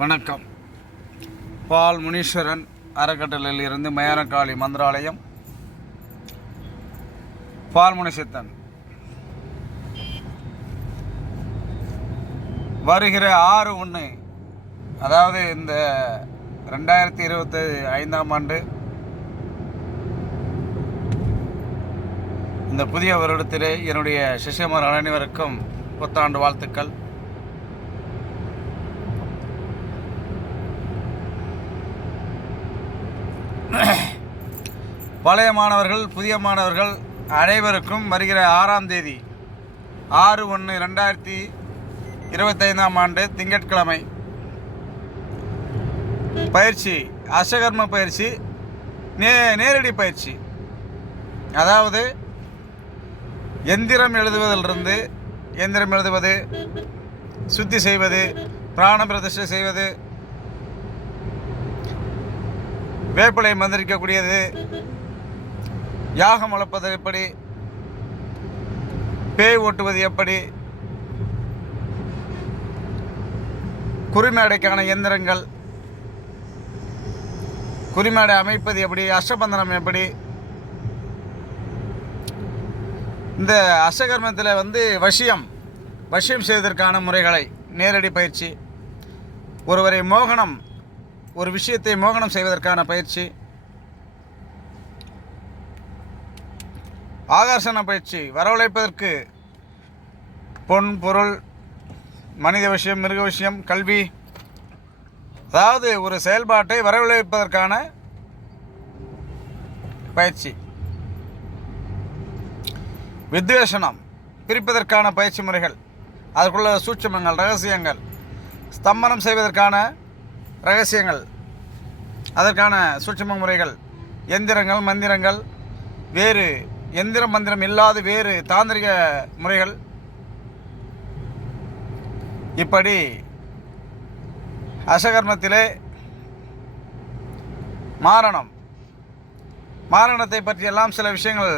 வணக்கம். பால் முனீஸ்வரன் அறக்கட்டளையில் இருந்து மயானக்காளி மந்திராலயம். பால் முனிசித்தன். வருகிற ஆறு ஒன்று அதாவது இந்த ரெண்டாயிரத்தி இருபத்தி ஐந்தாம் ஆண்டு இந்த புதிய வருடத்திலே என்னுடைய சிஷ்யமர் அனைவருக்கும் புத்தாண்டு வாழ்த்துக்கள். பழைய மாணவர்கள் புதிய மாணவர்கள் அனைவருக்கும் வருகிற ஆறாம் தேதி ஆறு ஒன்று ரெண்டாயிரத்தி இருபத்தைந்தாம் ஆண்டு திங்கட்கிழமை. பயிற்சி அசகர்ம பயிற்சி நே நேரடி பயிற்சி. அதாவது எந்திரம் எழுதுவதிலிருந்து எந்திரம் எழுதுவது சுத்தி செய்வது பிராண பிரதிஷ்டை செய்வது வேப்பிலை மந்திரிக்கக்கூடியது யாகம் வளர்ப்பது எப்படி? பேய் ஓட்டுவது எப்படி? குறிமேடைக்கான இயந்திரங்கள் குறிமேடை அமைப்பது எப்படி? அஷ்டபந்தனம் எப்படி? இந்த அஷ்டகர்மத்தில் வந்து வசியம் வசியம் செய்வதற்கான முறைகளை நேரடி பயிற்சி. ஒருவரை மோகனம் ஒரு விஷயத்தை மோகனம் செய்வதற்கான பயிற்சி. ஆகர்ஷண பயிற்சி வரவழைப்பதற்கு பொன் பொருள் மனித விஷயம் மிருக விஷயம் கல்வி அதாவது ஒரு செயல்பாட்டை வரவழைப்பதற்கான பயிற்சி. வித்வேஷனம் பிரிப்பதற்கான பயிற்சி முறைகள் அதற்குள்ள சூட்சமங்கள் ரகசியங்கள் ஸ்தம்பனம் செய்வதற்கான ரகசியங்கள் அதற்கான சூட்சம முறைகள் எந்திரங்கள் மந்திரங்கள் வேறு எந்திர மந்திரம் இல்லாத வேறு தாந்திரிக முறைகள். இப்படி அசகர்மத்திலே மாரணம். மாரணத்தை பற்றியெல்லாம் சில விஷயங்கள்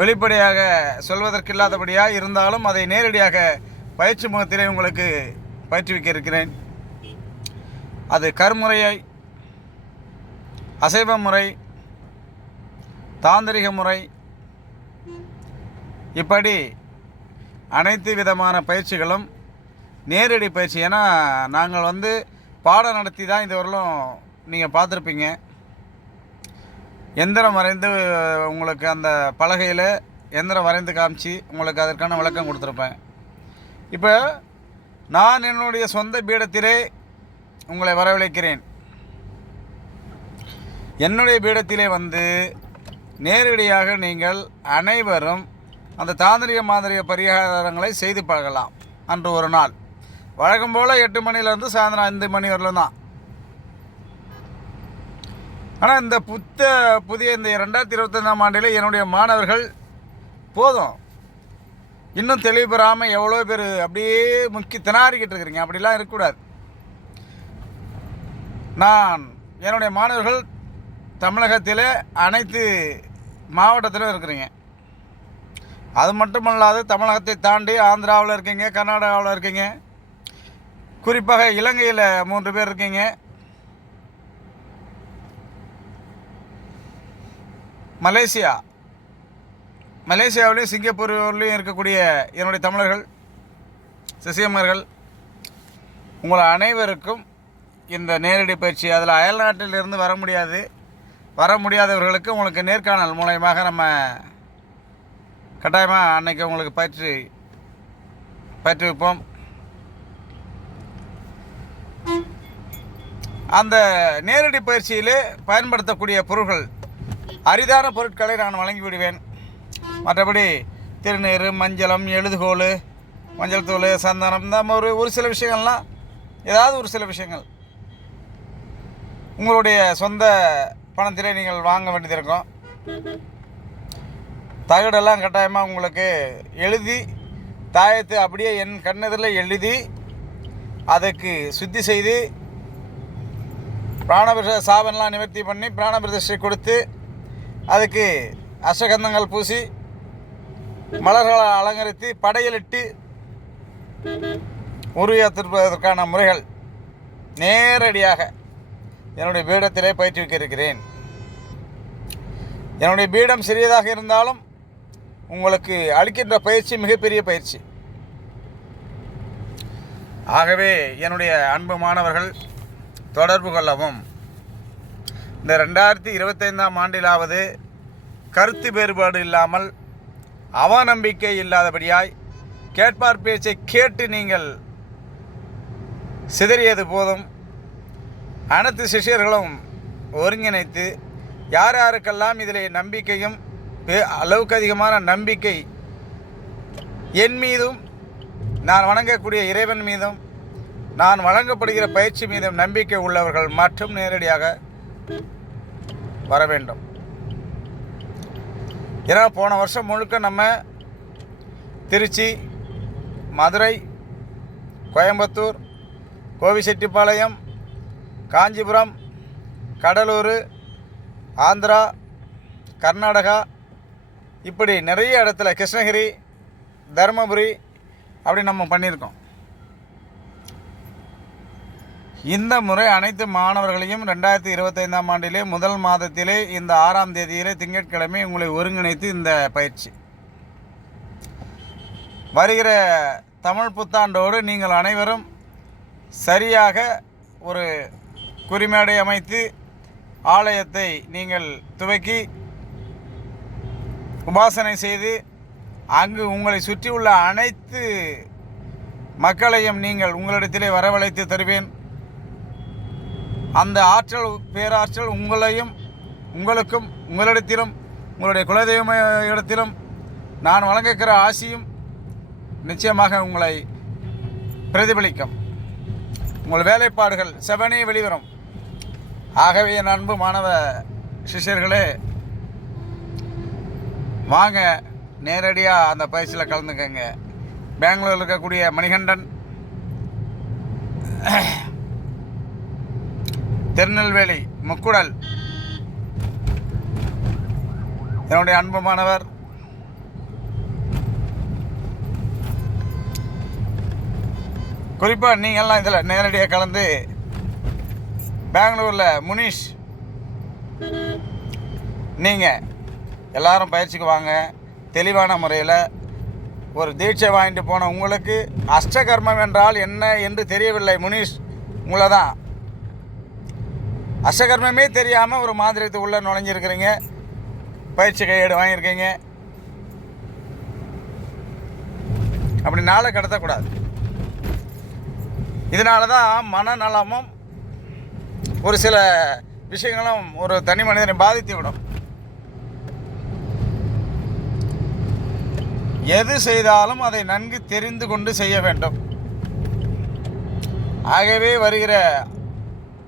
வெளிப்படையாக சொல்வதற்கு இல்லாதபடியாக இருந்தாலும் அதை நேரடியாக பயிற்சி முகத்திலே உங்களுக்கு பயிற்றுவிக்க இருக்கிறேன் அது கருமுறையை அசைவ முறை தாந்திரிக முறை. இப்படி அனைத்து விதமான பயிற்சிகளும் நேரடி பயிற்சி. ஏன்னா நாங்கள் வந்து பாடம் நடத்தி தான் இதுவரையிலும் நீங்கள் பார்த்துருப்பீங்க. எந்திரம் வரைந்து உங்களுக்கு அந்த பலகையில் எந்திரம் வரைந்து காமிச்சு உங்களுக்கு அதற்கான விளக்கம் கொடுத்துருப்பேன். இப்போ நான் என்னுடைய சொந்த பீடத்திலே உங்களை வரவழைக்கிறேன். என்னுடைய பீடத்திலே வந்து நேரடியாக நீங்கள் அனைவரும் அந்த தாந்திரிக மாந்திரிக பரிகாரங்களை செய்து பழகலாம். அன்று ஒரு நாள். வழக்கம் போல் எட்டு மணிலேருந்து சாயந்தரம் ஐந்து மணி வரலும் தான் ஆனால் இந்த புத்த புதிய இந்த ரெண்டாயிரத்தி இருபத்தஞ்சாம் ஆண்டில் என்னுடைய மாணவர்கள் போதும். இன்னும் தெளிவு பெறாமல் எவ்வளோ பேர் அப்படியே முக்கி திணறிக்கிட்டு இருக்கிறீங்க. அப்படிலாம் இருக்கக்கூடாது. நான் என்னுடைய மாணவர்கள் தமிழகத்தில் அனைத்து மாவட்டத்திலும் இருக்கிறீங்க. அது மட்டுமல்லாது தமிழகத்தை தாண்டி ஆந்திராவில் இருக்கீங்க கர்நாடகாவில் இருக்கீங்க. குறிப்பாக இலங்கையில் மூன்று பேர் இருக்கீங்க. மலேசியா. மலேசியாவிலையும் சிங்கப்பூர்லேயும் இருக்கக்கூடிய என்னுடைய தமிழர்கள் சசியம்மர்கள் உங்கள் அனைவருக்கும் இந்த நேரடி பயிற்சி. அதில் அயல்நாட்டிலிருந்து வர முடியாது. வர முடியாதவர்களுக்கு உங்களுக்கு நேர்காணல் மூலயமாக நம்ம கட்டாயமாக அன்னைக்கு உங்களுக்கு பயிற்சி பயிற்றுவிப்போம் அந்த நேரடி பயிற்சியிலே பயன்படுத்தக்கூடிய பொருட்கள் அரிதான பொருட்களை நான் வழங்கி விடுவேன். மற்றபடி திருநீர் மஞ்சளம் எழுதுகோல் மஞ்சள் தூள் சந்தனம் இந்த ஒரு ஒரு சில விஷயங்கள்லாம் ஏதாவது ஒரு சில விஷயங்கள். உங்களுடைய சொந்த பணத்திலே நீங்கள் வாங்க வேண்டியது இருக்கும் தகடெல்லாம் கட்டாயமாக உங்களுக்கு எழுதி தாயத்து அப்படியே என் கண்ணதில் எழுதி அதுக்கு சுத்தி செய்து பிராணபிரத சாபன்லாம் நிவர்த்தி பண்ணி பிராணபிரதிஷ்டை கொடுத்து அதுக்கு அஸ்வகந்தங்கள் பூசி மலர்களை அலங்கரித்து படையலிட்டு உருவேற்றுவதற்கான முறைகள் நேரடியாக என்னுடைய பீடத்திலே பயிற்றுவிக்க இருக்கிறேன் என்னுடைய பீடம் சிறியதாக இருந்தாலும் உங்களுக்கு அளிக்கின்ற பயிற்சி மிகப்பெரிய பயிற்சி. ஆகவே என்னுடைய அன்பு மாணவர்கள் தொடர்பு கொள்ளவும். இந்த ரெண்டாயிரத்தி இருபத்தைந்தாம் ஆண்டிலாவது கருத்து வேறுபாடு இல்லாமல் அவநம்பிக்கை இல்லாதபடியாய் கேட்பார் பேச்சை கேட்டு நீங்கள் சிதறியது போதும். அனைத்து சிஷ்யர்களும் ஒருங்கிணைத்து யார் யாருக்கெல்லாம் இதில் நம்பிக்கையும் அளவுக்கு அதிகமான நம்பிக்கை என் மீதும் நான் வணங்கக்கூடிய இறைவன் மீதும் நான் வழங்கப்படுகிற பயிற்சி மீதும் நம்பிக்கை உள்ளவர்கள் மற்றும் நேரடியாக வர வேண்டும் ஏன்னா போன வருஷம் முழுக்க நம்ம திருச்சி மதுரை கோயம்புத்தூர் கோவிசெட்டிப்பாளையம் காஞ்சிபுரம் கடலூர் ஆந்திரா கர்நாடகா இப்படி நிறைய இடத்துல கிருஷ்ணகிரி தருமபுரி அப்படி நம்ம பண்ணியிருக்கோம். இந்த முறை அனைத்து மாணவர்களையும் ரெண்டாயிரத்தி இருபத்தைந்தாம் ஆண்டிலே முதல் மாதத்திலே இந்த ஆறாம் தேதியிலே திங்கட்கிழமை உங்களை ஒருங்கிணைத்து இந்த பயிற்சி. வருகிற தமிழ் புத்தாண்டோடு நீங்கள் அனைவரும் சரியாக ஒரு குறிமேடை அமைத்து ஆலயத்தை நீங்கள் துவக்கி உபாசனை செய்து அங்கு உங்களை சுற்றியுள்ள அனைத்து மக்களையும் நீங்கள் உங்களிடத்திலே வரவழைத்து தருவேன். அந்த ஆற்றல் பேராற்றல் உங்களையும் உங்களுக்கும் உங்களிடத்திலும் உங்களுடைய குலதெய்வ இடத்திலும் நான் வழங்குகிற ஆசியும் நிச்சயமாக உங்களை பிரதிபலிக்கும். உங்கள் வேலைப்பாடுகள் செவனே வெளிவரும். ஆகவே என் அன்பு மாணவ சிஷ்யர்களே வாங்க நேரடியாக அந்த பயிற்சியில் கலந்துக்கங்க. பெங்களூரில் இருக்கக்கூடிய மணிகண்டன் திருநெல்வேலி முக்குடல். என்னுடைய அன்பு மாணவர் குறிப்பாக நீங்கள்லாம் இதில் நேரடியாக கலந்து பெங்களூரில் முனீஷ் நீங்கள் எல்லாரும் பயிற்சிக்கு வாங்க. தெளிவான முறையில் ஒரு தீட்சை வாங்கிட்டு போன உங்களுக்கு அஷ்டகர்மம் என்றால் என்ன என்று தெரியவில்லை முனீஷ். உங்களை தான் அஷ்டகர்மமே தெரியாமல் ஒரு மாதிரியத்து உள்ளே நுழைஞ்சிருக்கிறீங்க. பயிற்சி கையேடு வாங்கியிருக்கீங்க. அப்படி நாளை கடத்தக்கூடாது. இதனால தான் மனநலமும் ஒரு சில விஷயங்களும் ஒரு தனி மனிதனை பாதித்து விடும். எது செய்தாலும் அதை நன்கு தெரிந்து கொண்டு செய்ய வேண்டும். ஆகவே வருகிற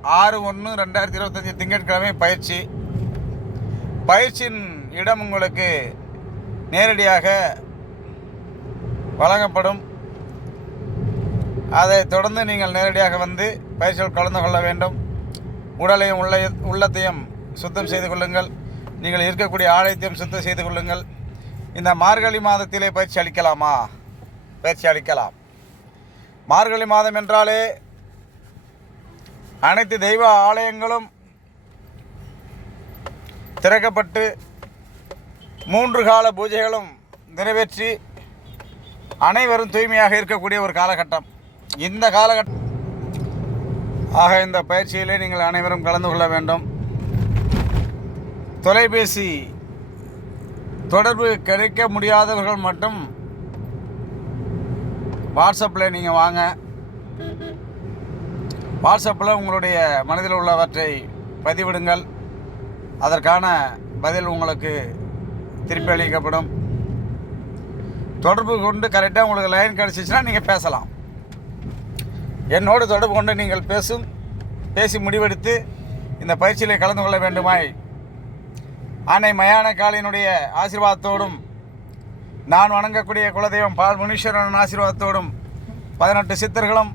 ஆறு ஒன்று ரெண்டாயிரத்தி இருபத்தஞ்சி திங்கட்கிழமை பயிற்சி. பயிற்சியின் இடம் உங்களுக்கு நேரடியாக வழங்கப்படும். அதை தொடர்ந்து நீங்கள் நேரடியாக வந்து பயிற்சியில் கலந்து கொள்ள வேண்டும். உடலையும் உள்ள உள்ளத்தையும் சுத்தம் செய்து கொள்ளுங்கள். நீங்கள் இருக்கக்கூடிய ஆலயத்தையும் சுத்தம் செய்து கொள்ளுங்கள். இந்த மார்கழி மாதத்திலே பயிற்சி அளிக்கலாமா? பயிற்சி அளிக்கலாம். மார்கழி மாதம் என்றாலே அனைத்து தெய்வ ஆலயங்களும் திறக்கப்பட்டு மூன்று கால பூஜைகளும் நிறைவேற்றி அனைவரும் தூய்மையாக இருக்கக்கூடிய ஒரு காலகட்டம். இந்த காலகட்டம் ஆக இந்த பயிற்சியிலே நீங்கள் அனைவரும் கலந்து கொள்ள வேண்டும். தொலைபேசி தொடர்பு கிடைக்க முடியாதவர்கள் மட்டும் வாட்ஸ்அப்பில் நீங்கள் வாங்க. வாட்ஸ்அப்பில் உங்களுடைய மனதில் உள்ளவற்றை பதிவிடுங்கள். அதற்கான பதில் உங்களுக்கு திருப்பி அளிக்கப்படும். தொடர்பு கொண்டு கரெக்டாக உங்களுக்கு லைன் கிடச்சிச்சின்னா நீங்கள் பேசலாம். என்னோடு தொடர்பு கொண்டு நீங்கள் பேசும் பேசி முடிவெடுத்து இந்த பயிற்சியில் கலந்து கொள்ள வேண்டுமாய். ஆனை மயான காலினுடைய ஆசீர்வாதத்தோடும் நான் வணங்கக்கூடிய குலதெய்வம் பால் முனீஸ்வரன் ஆசீர்வாதத்தோடும் பதினெட்டு சித்தர்களும்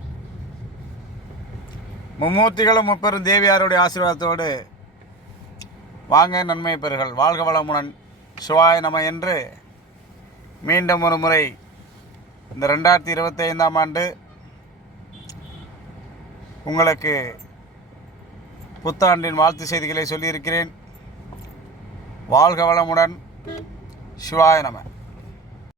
மும்மூர்த்திகளும் முப்பெரும் தேவியாருடைய ஆசீர்வாதத்தோடு வாங்க நன்மை பெறுகள். வாழ்க வளமுடன். சிவாய நம என்று மீண்டும் ஒரு முறை இந்த ரெண்டாயிரத்தி இருபத்தைந்தாம் ஆண்டு உங்களுக்கு புத்தாண்டின் வாழ்த்து செய்திகளை சொல்லியிருக்கிறேன். வாழ்க வளமுடன். சிவாய நம.